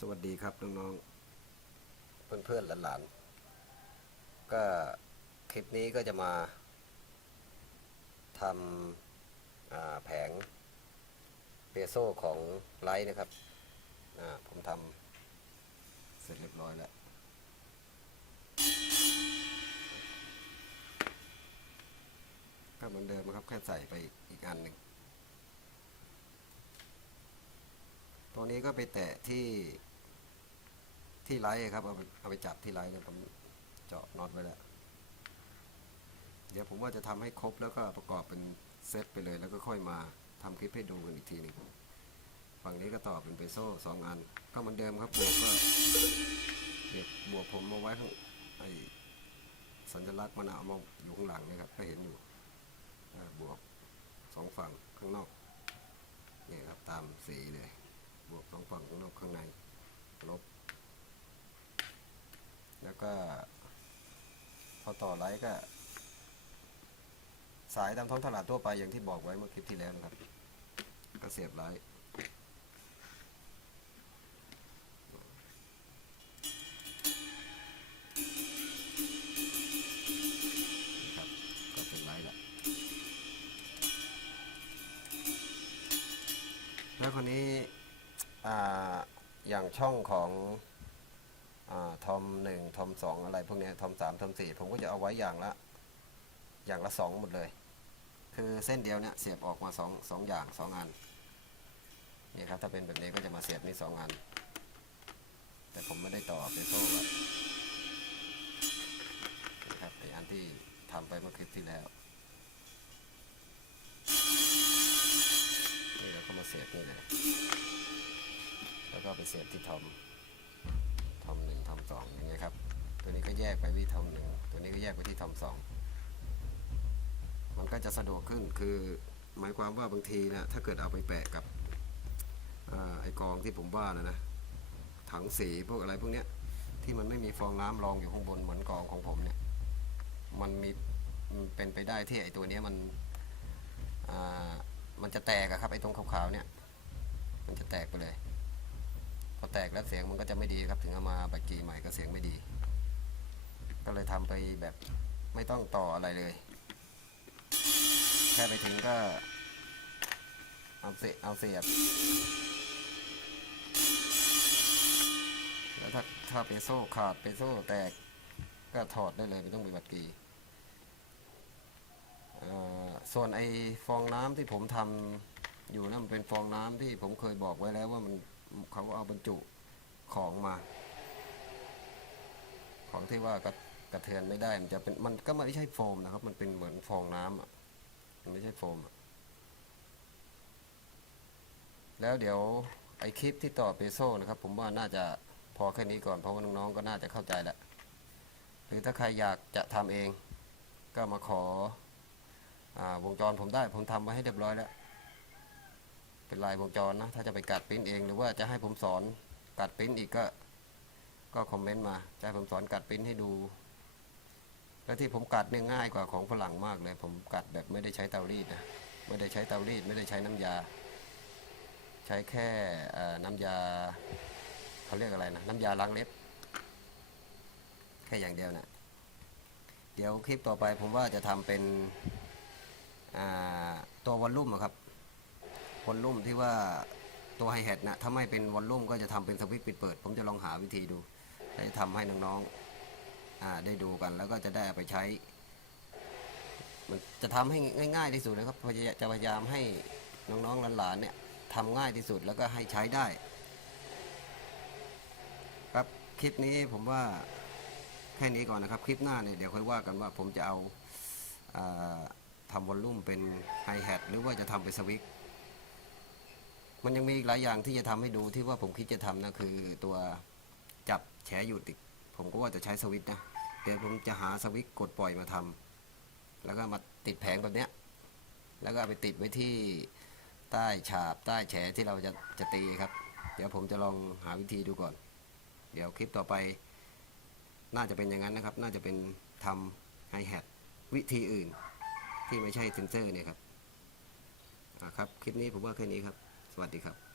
สวัสดีครับน้องๆ เพื่อนๆหลานๆ ก็คลิปนี้ก็จะมาทำาแผงเปโซของไลท์นะครับ ผมทำเสร็จเรียบร้อยแล้วก็เหมือนเดิมครับ แค่ใส่ไปอีกอันหนึ่ง ตัวนี้ก็ไปแตะที่ที่ไลท์ครับเอาไปเอาไปจับที่ไลท์แล้วผมเจาะน็อตไว้แล้ว เดี๋ยวผมว่าจะทำให้ครบแล้วก็ประกอบเป็นเซตไปเลยแล้วก็ค่อยมาทำคลิปให้ดูกันอีกทีหนึ่งฝั่งนี้ก็ต่อเป็นเปโซ่สองอัน ก็เหมือนเดิมครับบวกก็เก็บบวกผมมาไว้ข้างไอสัญลักษณ์มันเอามาอยู่ข้างหลังนะครับก็เห็นอยู่บวกสองฝั่งข้างนอกนี่ครับตามสีเลย บวกสองฝั่งข้างนอกข้างในลบ แล้วก็ พอต่อไลท์ก็ สายตามท้องตลาดทั่วไปอย่างที่บอกไว้เมื่อคลิปที่แล้วนะครับ ก็เสียบไลท์นะครับก็เป็นไลท์ละแล้วคนนี้ อย่างช่องของอทอมหนึ่งทอมสองอะไรพวกนี้ทอมสามทอมสี่ผมก็จะเอาไว้อย่างละ อย่างละสองหมดเลย คือเส้นเดียวเนี่ยเสียบออกมาสองสองอย่างสองอันนี่ครับถ้าเป็นแบบนี้ก็จะมาเสียบนี่สองอัน แต่ผมไม่ได้ต่อเป็นโซ่ไว้นี่ครับไออันที่ทำไปเมื่อคลิปที่แล้วนี่เราก็มาเสียบนี่เลย ก็ไปเสียบที่ทอมทอมหนึ่งทอมสองอย่างเงี้ยครับ ตัวนี้ก็แยกไปที่ทอมหนึ่งตัวนี้ก็แยกไปที่ทอมสองมันก็จะสะดวกขึ้นคือหมายความว่าบางทีนะถ้าเกิดเอาไปแปะกับอไอกองที่ผมว่านะนะถังสีพวกอะไรพวกเนี้ยที่มันไม่มีฟองน้ำรองอยู่ข้างบนเหมือนกองของผมเนี่ย มันมีเป็นไปได้ที่ไอตัวเนี้ยมันอ่ามันจะแตกอะครับไอตรงขาวๆเนี่ย มันจะแตกไปเลย พอ แตกแล้วเสียงมันก็จะไม่ดีครับ ถึงเอามาบักกีใหม่ก็เสียงไม่ดี ก็เลยทำไปแบบไม่ต้องต่ออะไรเลย แค่ไปถึงก็เอาเสียเอาเสียบแล้วถ้าถ้าเปโซ่ขาดเปโซ่แตกก็ถอดได้เลยไม่ต้องมีบัตรกีส่วนไอฟองน้ำที่ผมทำอยู่นั่นมันเป็นฟองน้ำที่ผมเคยบอกไว้แล้วว่ามัน เขาเอาบรรจุของมา ของที่ว่ากระกระเทือนไม่ได้ มันจะเป็นมันก็ไม่ใช่โฟมนะครับ มันเป็นเหมือนฟองน้ำอะมันไม่ใช่โฟมอะแล้วเดี๋ยวไอคลิปที่ต่อเปโซ่นะครับ ผมว่าน่าจะพอแค่นี้ก่อนเพราะว่าน้องๆก็น่าจะเข้าใจแหละหรือถ้าใครอยากจะทำเอง ก็มาขออาวงจรผมได้ ผมทำไว้ให้เรียบร้อยแล้ว เป็นลายวงจรนะ ถ้าจะไปกัดปิ้นเอง หรือว่าจะให้ผมสอนกัดปิ้นอีกก็ ก็คอมเมนต์มาจะให้ผมสอนกัดปิ้นให้ดู แล้วที่ผมกัดเนี่ยง่ายกว่าของฝรั่งมากเลย ผมกัดแบบไม่ได้ใช้เตารีดนะไม่ได้ใช้เตารีดไม่ได้ใช้น้ำยา ใช้แค่น้ำยาเขาเรียกอะไรนะน้ำยาล้างเล็บ แค่อย่างเดียวนะเดี๋ยวคลิปต่อไปผมว่าจะทำเป็นตัววอลลุ่มอะครับ วอลลุ่มที่ว่าตัวไฮแฮทนะถ้าไม่เป็นวอลลุ่มก็จะทำเป็นสวิตช์ปิดเปิด ผมจะลองหาวิธีดูจะทำให้น้องๆได้ดูกันแล้วก็จะได้ไปใช้ มันจะทำให้ง่าย ๆที่สุดนะครับพยายามจะพยายามให้น้องๆหลานๆเนี่ยทำง่ายที่สุดแล้วก็ให้ใช้ได้ ครับคลิปนี้ผมว่าแค่นี้ก่อนนะครับ คลิปหน้าเนี่ยเดี๋ยวค่อยว่ากันว่าผมจะเอาอาทำวอลลุ่มเป็นไฮแฮทหรือว่าจะทำเป็นสวิต มันยังมีอีกหลายอย่างที่จะทำให้ดูที่ว่าผมคิดจะทำนะคือตัวจับแฉหยุดอีกผมก็ว่าจะใช้สวิตนะเดี๋ยวผมจะหาสวิตกดปล่อยมาทำแล้วก็มาติดแผงแบบเนี้ยแล้วก็เอาไปติดไว้ที่ใต้ฉาบใต้แฉที่เราจะจะตีครับ เดี๋ยวผมจะลองหาวิธีดูก่อน เดี๋ยวคลิปต่อไป น่าจะเป็นอย่างนั้นนะครับ น่าจะเป็นทำไฮแฮทวิธีอื่น ที่ไม่ใช่เซนเซอร์เนี่ยครับอ่าครับ คลิปนี้ผมว่าแค่นี้ครับ วัสดีครับ